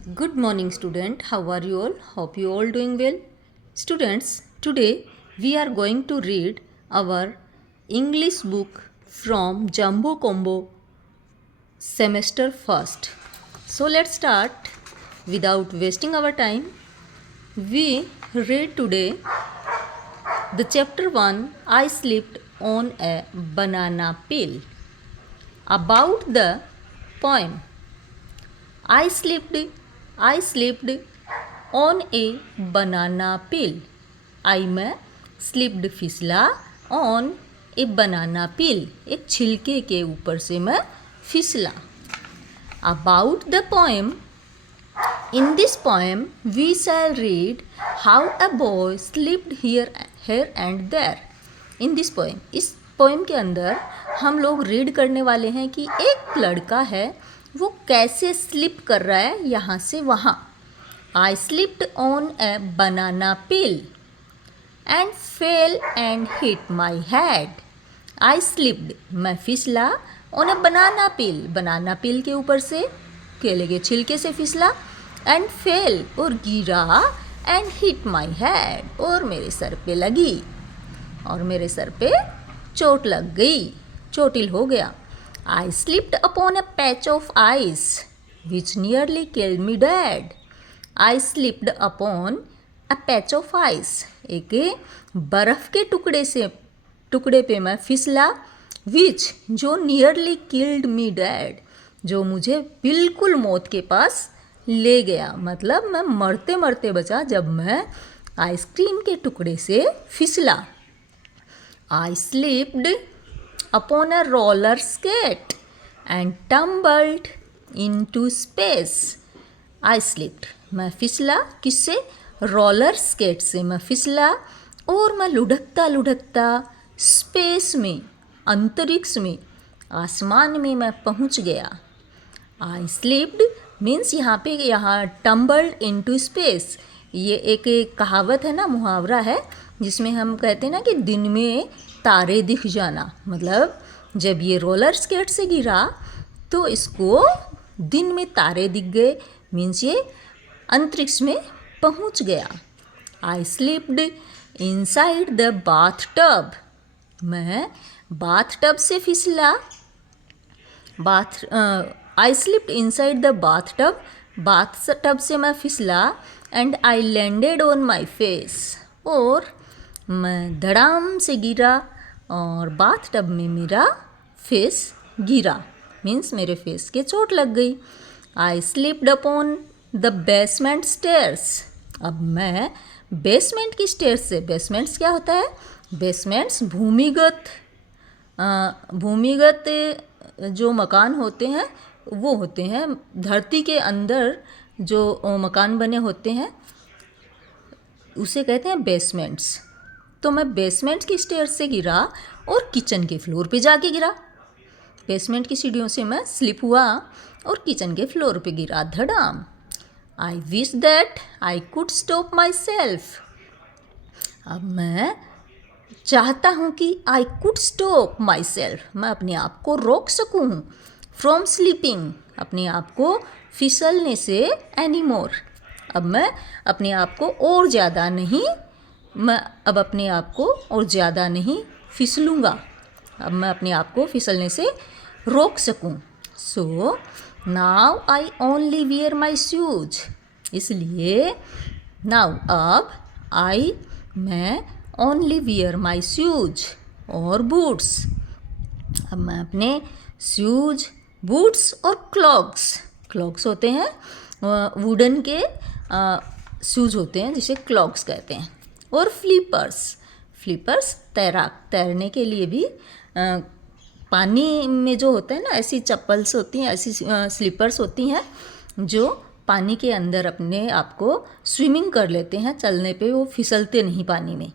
Good morning, student. How are you all? Hope you all doing well. Students, today we are going to read our English book from Jumbo Combo semester first. So let's start without wasting our time. We read today the chapter 1 I slipped on a banana peel. About the poem I slipped on a banana peel. आई में slipped फिसला on ए बनाना पील, एक छिलके के ऊपर से मैं फिसला. About the poem. In this poem, we shall read how a boy slipped here and there. In this poem, इस poem के अंदर हम लोग रीड करने वाले हैं कि एक लड़का है, वो कैसे स्लिप कर रहा है यहाँ से वहाँ. I slipped on a banana peel and fell and hit my head. I slipped, मैं फिसला, on a banana peel, बनाना पील के ऊपर से, केले के छिलके से फिसला, and fell, और गिरा, and hit my head, और मेरे सर पे लगी, और मेरे सर पे चोट लग गई, चोटिल हो गया. I slipped upon a patch of ice which nearly killed me dead. I slipped upon a patch of ice. एक बर्फ़ के टुकड़े पे मैं फिसला. which, जो nearly killed me dead, जो मुझे बिल्कुल मौत के पास ले गया, मतलब मैं मरते मरते बचा जब मैं आइसक्रीम के टुकड़े से फिसला. I slipped upon a roller skate and tumbled into space. I slipped, मैं फिसला, किससे? रोलर स्केट से मैं फिसला, और मैं लुढ़कता लुढ़कता स्पेस में, अंतरिक्ष में, आसमान में मैं पहुंच गया. I slipped मीन्स यहाँ टम्बल्ड इनटू स्पेस, ये एक कहावत है ना, मुहावरा है, जिसमें हम कहते हैं ना कि दिन में तारे दिख जाना. मतलब जब ये रोलर स्केट से गिरा तो इसको दिन में तारे दिख गए, मीन्स ये अंतरिक्ष में पहुंच गया. I slipped inside the bathtub. मैं बाथ टब से फिसला. I slipped inside the bathtub, bathtub से मैं फिसला. And I landed on my face, और मैं धड़ाम से गिरा और बाथ टब में मेरा फेस गिरा, मीन्स मेरे फेस के चोट लग गई. I slipped upon the basement stairs. अब मैं बेसमेंट की स्टेयर्स से, बेसमेंट्स क्या होता है? बेसमेंट्स भूमिगत जो मकान होते हैं वो होते हैं, धरती के अंदर जो मकान बने होते हैं उसे कहते हैं बेसमेंट्स. तो मैं बेसमेंट की स्टेयर्स से गिरा और किचन के फ्लोर पे जाके गिरा. बेसमेंट की सीढ़ियों से मैं स्लिप हुआ और किचन के फ्लोर पे गिरा धड़ाम. I wish that I could stop my self. अब मैं चाहता हूँ कि I could stop my self, मैं अपने आप को रोक सकूँ. फ्रॉम स्लीपिंग, अपने आप को फिसलने से. एनी मोर, अब मैं अपने आप को और ज़्यादा नहीं, मैं अब अपने आप को और ज़्यादा नहीं फिसलूँगा. अब मैं अपने आप को फिसलने से रोक सकूँ. So now I only wear my shoes. इसलिए नाउ, अब मैं ओनली वियर माई शूज और बूट्स. अब मैं अपने शूज, बूट्स और क्लॉग्स होते हैं वुडन के शूज होते हैं जिसे क्लॉग्स कहते हैं. और फ्लिपर्स तैरने के लिए भी पानी में जो होता है ना, ऐसी चप्पल्स होती हैं, ऐसी स्लीपर्स होती हैं जो पानी के अंदर अपने आप को स्विमिंग कर लेते हैं, चलने पे वो फिसलते नहीं पानी में.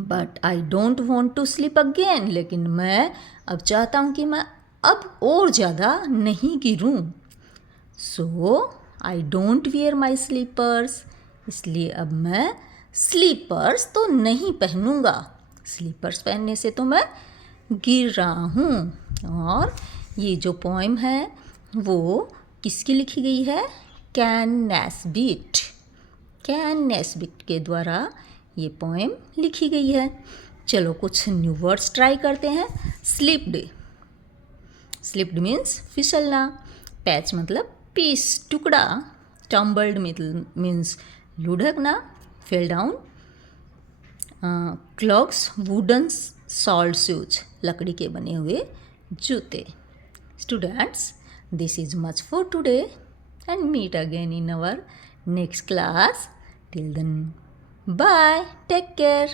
But I don't want to slip again, लेकिन मैं अब चाहता हूँ कि मैं अब और ज़्यादा नहीं गिरूँ. So I don't wear my slippers. इसलिए अब मैं स्लीपर्स तो नहीं पहनूँगा. स्लीपर्स पहनने से तो मैं गिर रहा हूँ. और ये जो पोएम है वो किसकी लिखी गई है? कैन नैस्बिट। कैन नैस्बिट के द्वारा ये पोएम लिखी गई है। चलो कुछ न्यू वर्ड्स ट्राई करते हैं। स्लिप्ड, स्लिप्ड मीन्स फिसलना। पैच मतलब पीस, टुकड़ा। टम्बल्ड मीन्स लुढ़कना, fell down. Clogs, wooden soled shoes, लकड़ी के बने हुए जूते। Students, this is much for today and meet again in our next class. Till then, bye, take care.